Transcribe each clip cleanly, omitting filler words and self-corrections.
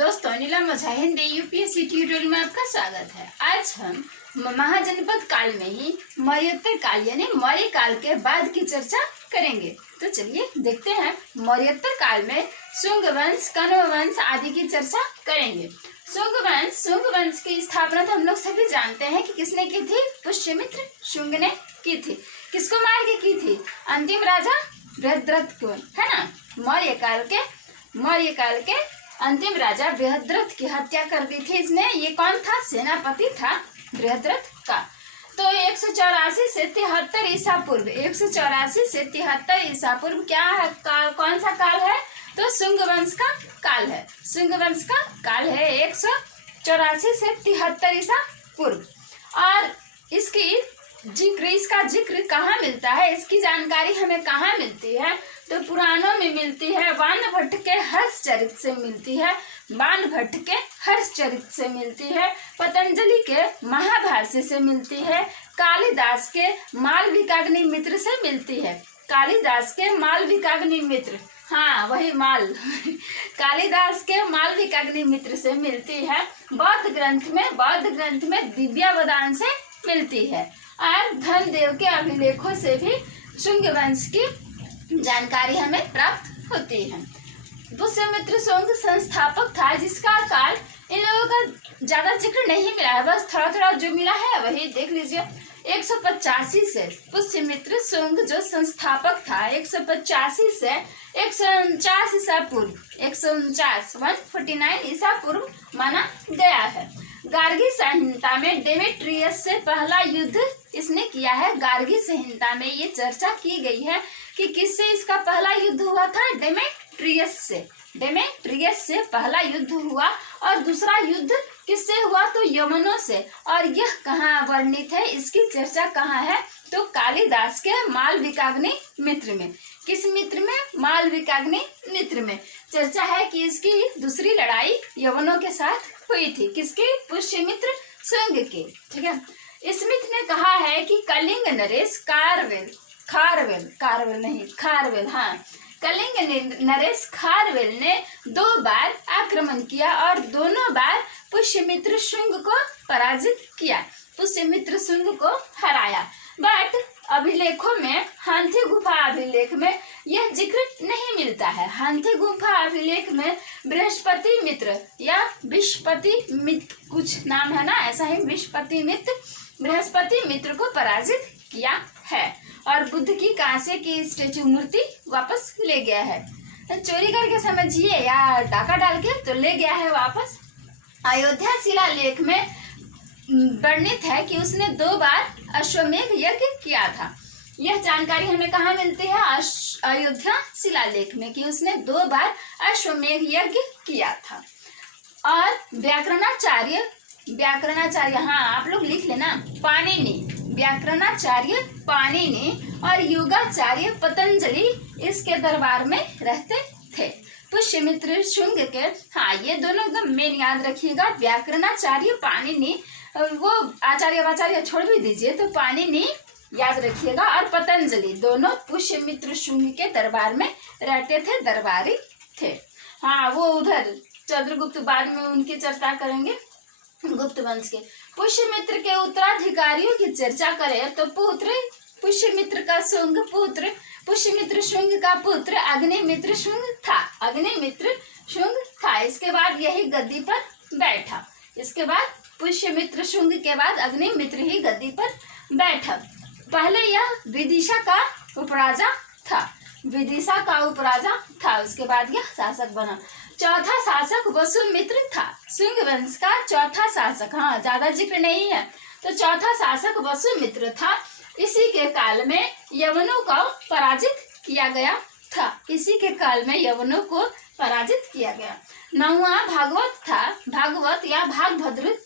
दोस्तों, नीलम ओझा Hindi UPSC tutorial में आपका स्वागत है। आज हम महाजनपद काल में ही मौर्योत्तर काल यानी मौर्य काल के बाद की चर्चा करेंगे। तो चलिए देखते हैं। मौर्योत्तर काल में शुंग वंश, कण्व वंश आदि की चर्चा करेंगे। शुंग वंश की स्थापना तो हम लोग सभी जानते हैं कि किसने की थी? पुष्यमित्र शुंग ने की थी। किसको मार के की थी? अंतिम राजा बृहद्रथ को, है ना। मौर्य काल के अंतिम राजा बृहद्रथ की हत्या कर दी थी इसने। ये कौन था? सेनापति था बृहद्रथ का। तो 184 से 73 ईसा पूर्व, 184 से 73 ईसा पूर्व क्या है? कौन सा काल है? तो शुंग वंश का काल है। शुंग वंश का काल है 184 से 73 ईसा पूर्व। और इसका जिक्र कहाँ मिलता है? इसकी जानकारी हमें कहाँ मिलती है? तो पुराणों में मिलती है। बाणभट्ट के हर्षचरित से मिलती है। बाणभट्ट के हर्षचरित से मिलती है। पतंजलि के महाभाष्य से मिलती है। कालिदास के मालविकाग्नि मित्र से मिलती है। कालिदास के मालविकाग्नि मित्र, हाँ वही माल कालिदास के मालविकाग्नि मित्र से मिलती है। बौद्ध ग्रंथ में दिव्यावदान से मिलती है। और धनदेव के अभिलेखों से भी शुंग वंश की जानकारी हमें प्राप्त होती है। पुष्यमित्र शुंग संस्थापक था, जिसका काल इन लोगों का ज्यादा जिक्र नहीं मिला है, बस थोड़ा थोड़ा जो मिला है वही देख लीजिए। 185 से पुष्यमित्र शुंग जो संस्थापक था, 185 से 149 ईसा पूर्व, 149 ईसा पूर्व माना गया है। गार्गी संहिता में डेमेट्रियस से पहला युद्ध इसने किया है। गार्गी संहिता में ये चर्चा की गई है कि किससे इसका पहला युद्ध हुआ था? डेमेट्रियस से पहला युद्ध हुआ। और दूसरा युद्ध किससे हुआ? तो यवनों से। और यह कहाँ वर्णित है? इसकी चर्चा कहाँ है? तो कालिदास के मालविकाग्नि मित्र में। किस मित्र में? मालविकाग्नि मित्र में चर्चा है कि इसकी दूसरी लड़ाई यवनों के साथ हुई थी। किसके? पुष्यमित्र शुंग के। ठीक है। स्मिथ ने कहा है कि कलिंग नरेश कलिंग नरेश खारवेल ने 2 बार आक्रमण किया और दोनों बार पुष्यमित्र शुंग को पराजित किया, पुष्यमित्र शुंग को हराया। बट अभिलेखों में, हांथी गुफा अभिलेख में यह जिक्र नहीं मिलता है। हांथी गुफा अभिलेख में बृहस्पति मित्र या विष्पति मित्र कुछ नाम है ना, ऐसा ही विष्पति मित्र बृहस्पति मित्र को पराजित किया है। और बुद्ध की कांसे की स्टेचू मूर्ति वापस ले गया है। चोरी करके समझिए या डाका डाल के तो ले गया है वापस। अयोध्या शिलालेख में वर्णित है कि उसने 2 बार अश्वमेध यज्ञ किया था। यह जानकारी हमें कहाँ मिलती है? अयोध्या शिलालेख में, कि उसने 2 बार अश्वमेध यज्ञ किया था। और व्याकरणाचार्य, हाँ आप लोग लिख लेना, व्याकरणाचार्य पाणिनि और योगाचार्य पतंजलि इसके दरबार में रहते थे। पुष्यमित्र शुंग के, हाँ ये दोनों एकदम मेन याद रखिएगा। व्याकरणाचार्य पाणिनि, वो आचार्य छोड़ भी दीजिए, तो पाणिनि याद रखिएगा। और पतंजलि दोनों पुष्यमित्र शुंग के दरबार में रहते थे, दरबारी थे। हाँ वो उधर चंद्रगुप्त, बाद में उनकी चर्चा करेंगे, गुप्त वंश के। पुष्यमित्र के उत्तराधिकारियों की चर्चा करें तो पुष्यमित्र शुंग का पुत्र अग्निमित्र शुंग था। इसके बाद यही गद्दी पर बैठा। इसके बाद पुष्यमित्र शुंग के बाद अग्निमित्र ही गद्दी पर बैठा। पहले यह विदिशा का उपराजा था, उसके बाद यह शासक बना। चौथा शासक वसुमित्र था, शुंग वंश का चौथा शासक। हाँ ज्यादा जिक्र नहीं है, तो चौथा शासक वसुमित्र था। इसी के काल में यवनों को पराजित किया गया था। नौवां भागवत था। भागवत या भागभद्र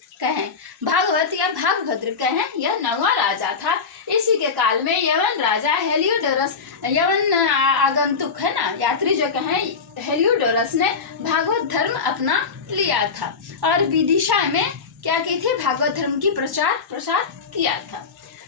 कहें, यह 9वां राजा था। इसी के काल में यवन राजा हेलियोडोरस, यवन आगंतुक है ना, यात्री जो कहें, हेलियोडोरस ने भागवत धर्म अपना लिया था और विदिशा में क्या की थी? भागवत धर्म की प्रसार किया था।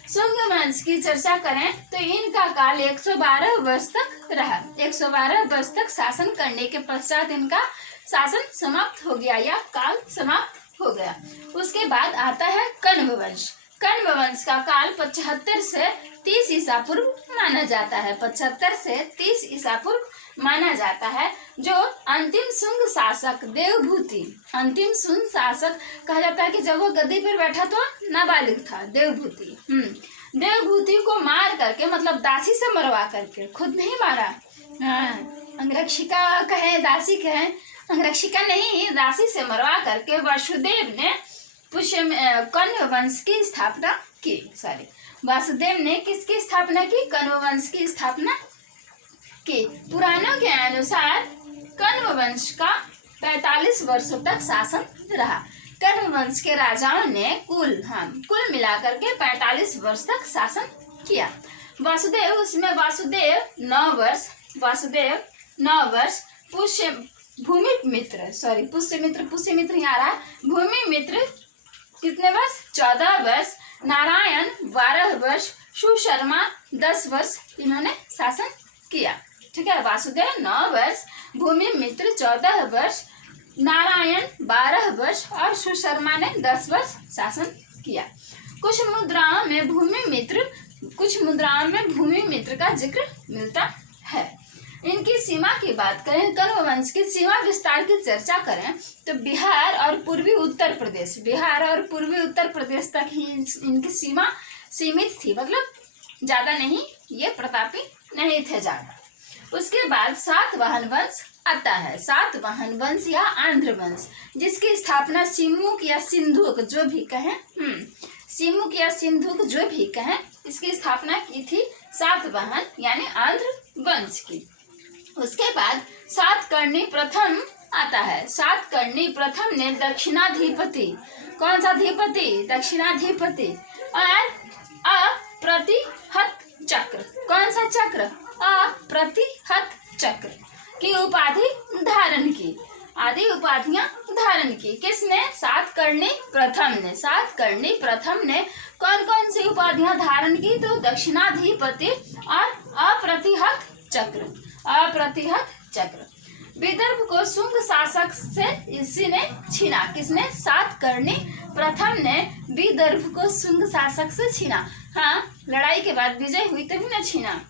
शुंग वंश की चर्चा करें तो इनका काल 112 वर्ष तक रहा। 112 वर्ष तक शासन करने के पश्चात इनका शासन समाप्त हो गया या काल समाप्त हो गया। उसके बाद आता है कण्व वंश। कण्व वंश का काल 75 से 30 ईसा पूर्व माना जाता है। 75 से 30 ईसा पूर्व माना जाता है। जो अंतिम शुंग शासक देवभूति, अंतिम शुंग शासक कहा जाता है कि जब वो गद्दी पर बैठा तो नाबालिग था, देवभूति। देवभूति को मार करके, मतलब दासी से मरवा करके, खुद नहीं मारा, अंगरक्षिका कहे, दासी कहे, अंगरक्षिका नहीं, दासी से मरवा करके वासुदेव ने कण्व वंश की स्थापना की। वासुदेव ने किसकी स्थापना की? कण्व वंश की स्थापना की। पुराणों के अनुसार कण्व वंश का 45 वर्षों तक शासन रहा। कण्व वंश के राजाओं ने कुल मिलाकर के 45 वर्ष तक शासन किया। वासुदेव 9 वर्ष, पुष्यमित्र ही आ रहा है। भूमिमित्र कितने वर्ष? 14 वर्ष। नारायण 12 वर्ष। सुशर्मा 10 वर्ष इन्होंने शासन किया। ठीक है, वासुदेव 9 वर्ष, भूमिमित्र 14 वर्ष, नारायण 12 वर्ष और सुशर्मा ने 10 वर्ष शासन किया। कुछ मुद्राओं में भूमिमित्र का जिक्र मिलता है। इनकी सीमा की बात करें, कण्व वंश की सीमा विस्तार की चर्चा करें तो बिहार और पूर्वी उत्तर प्रदेश तक ही इनकी सीमा सीमित थी, मतलब ज्यादा नहीं, ये प्रतापी नहीं थे ज्यादा। उसके बाद सातवाहन वंश आता है। सातवाहन वंश या आंध्र वंश, जिसकी स्थापना सिमुक या सिंधुक जो भी कहें, इसकी स्थापना की थी सातवाहन यानी आंध्र वंश की। उसके बाद सातकर्णी प्रथम आता है। सातकर्णी प्रथम ने दक्षिणाधिपति, कौन सा अधिपति? दक्षिणाधिपति, और अप्रतिहत चक्र, कौन सा चक्र? अप्रतिहत चक्र की उपाधि धारण की। आदि उपाधियां धारण की किसने? सातकर्णी प्रथम ने कौन कौन सी उपाधियां धारण की? तो दक्षिणाधिपति और अप्रतिहत चक्र। विदर्भ को शुंग शासक से इसी ने छीना। किसने? सातकर्णी प्रथम ने विदर्भ को शुंग शासक से छीना। हाँ, लड़ाई के बाद विजय हुई तभी ना छीना।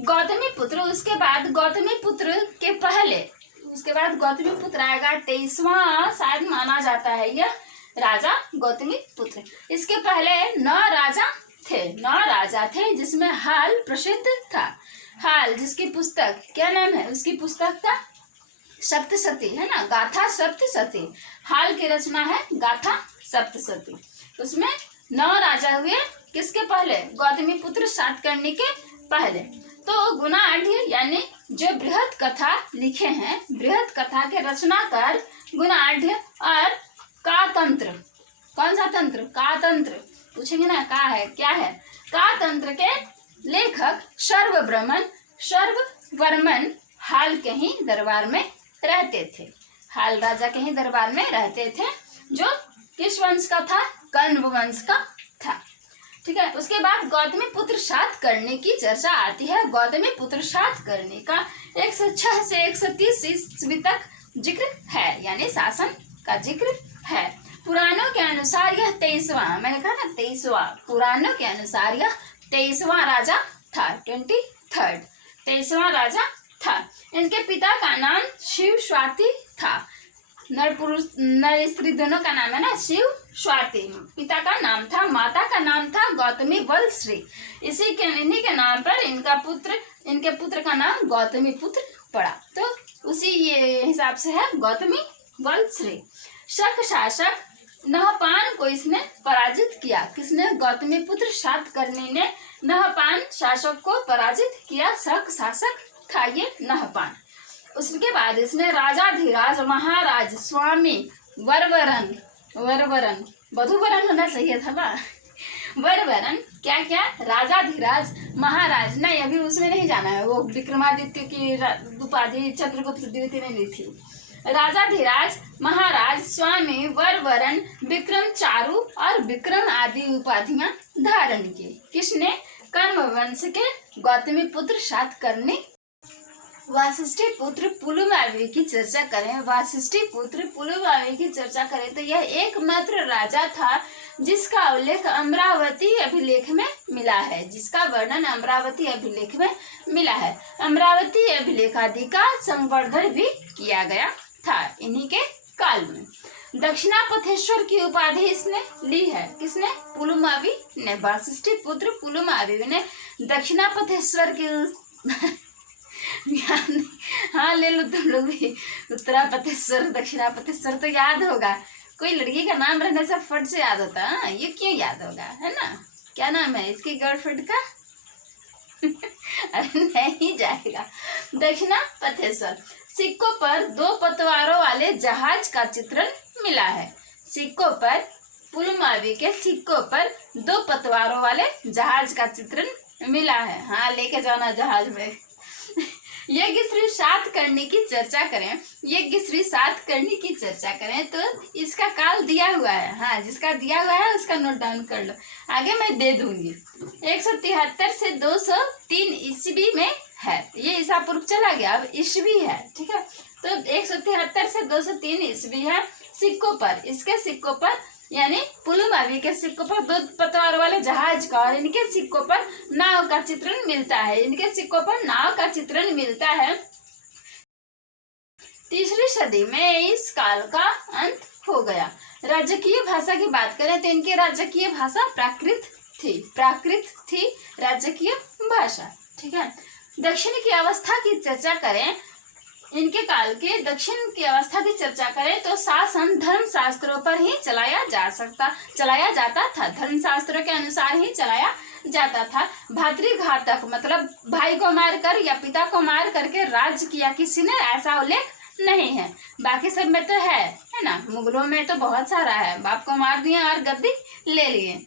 गौतमीपुत्र, उसके बाद गौतमीपुत्र आएगा 23वां शायद माना जाता है यह राजा गौतमीपुत्र। इसके पहले 9 राजा थे जिसमें हाल प्रसिद्ध था। हाल जिसकी पुस्तक क्या नाम है? उसकी पुस्तक का सप्तशती है ना, गाथा सप्तशती। हाल की रचना है गाथा सप्तशती। उसमें 9 राजा हुए, किसके पहले? गौतमीपुत्र सातकर्णी के पहले। तो गुणाढ़ यानी जो बृहत कथा लिखे हैं, बृहत कथा के रचनाकार गुणाढ़ और कातंत्र, कौन सा तंत्र? कातंत्र। पूछेंगे ना का है क्या है? कातंत्र के लेखक शर्ववर्मन हाल के ही दरबार में रहते थे। हाल राजा के ही दरबार में रहते थे, जो किस वंश का था? कण्व वंश का था। ठीक है, उसके बाद गौतमीपुत्र सातकर्णी की चर्चा आती है। गौतमीपुत्र सातकर्णी का 106 से 130 ईस्वी तक जिक्र है, यानी शासन का जिक्र है। पुराणों के अनुसार यह 23वां, मैंने कहा ना 23वां, पुराणों के अनुसार यह 23वां राजा था, 23वां राजा था। इनके पिता का नाम शिव स्वाति था। नर स्त्री दोनों का नाम है ना, शिव स्वाति पिता का नाम था। माता का नाम था गौतमी वलश्री। इन्हीं के नाम पर इनके पुत्र का नाम गौतमीपुत्र पड़ा, तो उसी ये हिसाब से है गौतमी वलश्री। शक शासक नहपान को इसने पराजित किया। किसने? गौतमीपुत्र सातकर्णी ने नहपान शासक को पराजित किया। शक शासक था ये नहपान। उसके बाद इसने राजाधिराज महाराज स्वामी वरवरन वधुवरन होना चाहिए था ना, वरवरन क्या राजाधिराज महाराज नहीं, अभी उसमें नहीं जाना है, वो विक्रमादित्य की उपाधि चंद्रगुप्त द्वितीय ने ली थी। राजाधिराज, महाराज, स्वामी, वर, वरण, विक्रम, चारु और विक्रम आदि उपाधियां धारण की। किसने? कर्म वंश के गौतमी पुत्र सातकर्णी वासिष्ठी पुत्र पुलुमावी की चर्चा करें। वासिष्ठी पुत्र पुलुमावी की चर्चा करें तो यह एकमात्र राजा था जिसका उल्लेख अमरावती अभिलेख में मिला है, जिसका वर्णन अमरावती अभिलेख में मिला है। अमरावती अभिलेख आदि का संवर्धन भी किया गया था इन्हीं के काल में। दक्षिणापथेश्वर की उपाधि इसने ली है। किसने? पुलुमावी ने। वासिष्ठी पुत्र पुलुमावी ने दक्षिणापथेश्वर की हाँ ले लो तुम लोग भी। उत्तरापथेश्वर, दक्षिणापथेश्वर तो याद होगा, कोई लड़की का नाम रहने से फट से याद होता है। ये क्यों याद होगा, है ना? क्या नाम है इसकी गर्लफ्रेंड का? अरे नहीं जाएगा। दक्षिणापथेश्वर सिक्कों पर 2 पतवारों वाले जहाज का चित्रण मिला है। सिक्कों पर, पुलुमावी के सिक्कों पर 2 पतवारों वाले जहाज का चित्रण मिला है। हाँ लेके जाना जहाज में। यज्ञ श्री सातकर्णी की चर्चा करें। यज्ञ श्री सातकर्णी की चर्चा करें तो इसका काल दिया हुआ है। हाँ जिसका दिया हुआ है उसका नोट डाउन कर लो, आगे मैं दे दूंगी। 173 से 203 ईस्वी में है। ये ईसा पूर्व चला गया, अब ईस्वी है, ठीक है। तो 173 से 203 ईस्वी है। सिक्कों पर, इसके सिक्कों पर यानी पुलुमावी के सिक्कों पर 2 पतवार वाले जहाज का और इनके सिक्कों पर नाव का चित्रण मिलता है। इनके सिक्कों पर नाव का चित्रण मिलता है। 3री सदी में इस काल का अंत हो गया। राजकीय भाषा की बात करें तो इनकी राजकीय भाषा प्राकृत थी राजकीय भाषा, ठीक है। दक्षिण की अवस्था की चर्चा करें, इनके काल के दक्षिण की अवस्था की चर्चा करें तो शासन धर्म शास्त्रों पर ही चलाया जाता था। धर्म शास्त्रों के अनुसार ही चलाया जाता था। भातृघातक मतलब भाई को मारकर या पिता को मार करके राज किया किसी ने, ऐसा उल्लेख नहीं है। बाकी सब में तो है ना। मुगलों में तो बहुत सारा है, बाप को मार दिया और गद्दी ले लिए।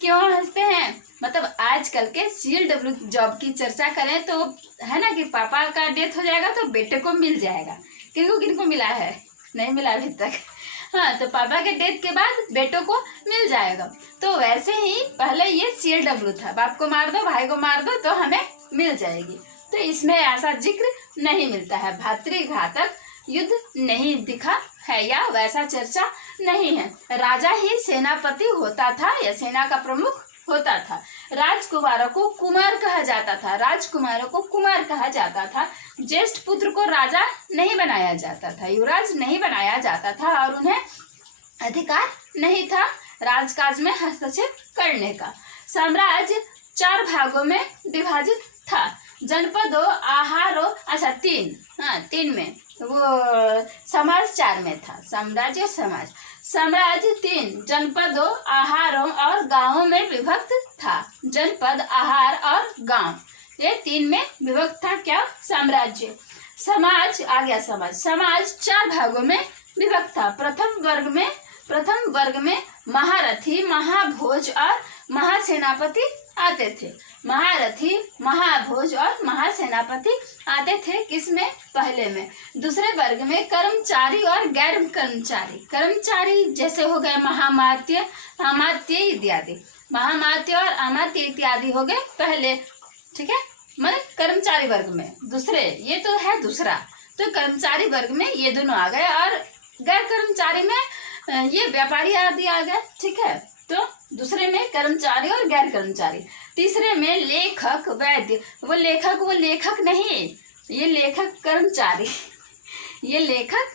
क्यों हंसते हैं? मतलब आजकल के CLW जॉब की चर्चा करें तो है ना कि पापा का डेथ हो जाएगा तो बेटे को मिल जाएगा। किनको मिला है? नहीं मिला अभी तक। हाँ तो पापा के डेथ के बाद बेटों को मिल जाएगा। तो वैसे ही पहले ये CLW था, बाप को मार दो भाई को मार दो तो हमें मिल जाएगी। तो इसमें ऐसा जिक्र नहीं मिलता है। भातृघातक युद्ध नहीं दिखा है या वैसा चर्चा नहीं है। राजा ही सेनापति होता था या सेना का प्रमुख होता था। राजकुमारों को कुमार कहा जाता था। ज्येष्ठ पुत्र को राजा नहीं बनाया जाता था, युवराज नहीं बनाया जाता था और उन्हें अधिकार नहीं था राजकाज में हस्तक्षेप करने का। साम्राज्य 4 भागों में विभाजित था। जनपदों, आहारों, अच्छा 3 में, वो समाज 4 में था। साम्राज्य और साम्राज्य 3 जनपदों, आहारों और गांवों में विभक्त था। जनपद, आहार और गांव ये 3 में विभक्त था। क्या? साम्राज्य। समाज आ गया। समाज 4 भागों में विभक्त था। प्रथम वर्ग में महारथी, महाभोज और महासेनापति आते थे। महारथी, महाभोज और महासेनापति आते थे। किसमें? पहले में। दूसरे वर्ग में कर्मचारी और गैर कर्मचारी। कर्मचारी जैसे हो गए महामात्य, अमात्य इत्यादि। महामात्य और अमात्य इत्यादि हो गए पहले, ठीक है। माने कर्मचारी वर्ग में। दूसरे, ये तो है दूसरा, तो कर्मचारी वर्ग में ये दोनों आ गए और गैर कर्मचारी में ये व्यापारी आदि आ गए, ठीक है। तो दूसरे में कर्मचारी और गैर कर्मचारी। तीसरे में लेखक, वैद्य। वो लेखक नहीं, ये लेखक कर्मचारी, ये लेखक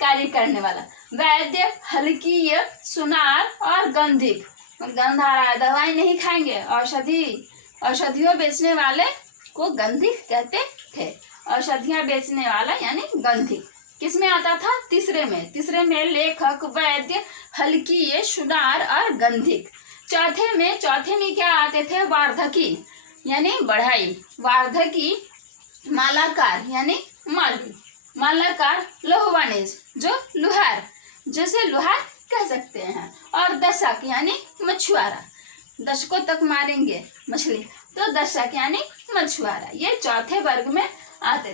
कार्य करने वाला। वैद्य, हल्की, सुनार और गंधिक। गंधारा दवाई नहीं खाएंगे, औषधियों बेचने वाले को गंधिक कहते थे। औषधियां बेचने वाला यानी गंधिक किसमें आता था? तीसरे में लेखक, वैद्य, हल्की, सुनार और गंधिक। चौथे में क्या आते थे? वार्धकी यानी बढ़ाई, वार्धकी, मालाकार यानी माली, मालाकार लोहवाणिज जो लुहार, जैसे लुहार कह सकते हैं, और दशक यानी मछुआरा, दशकों तक मारेंगे मछली तो दशक यानी मछुआरा। ये चौथे वर्ग में आते थे।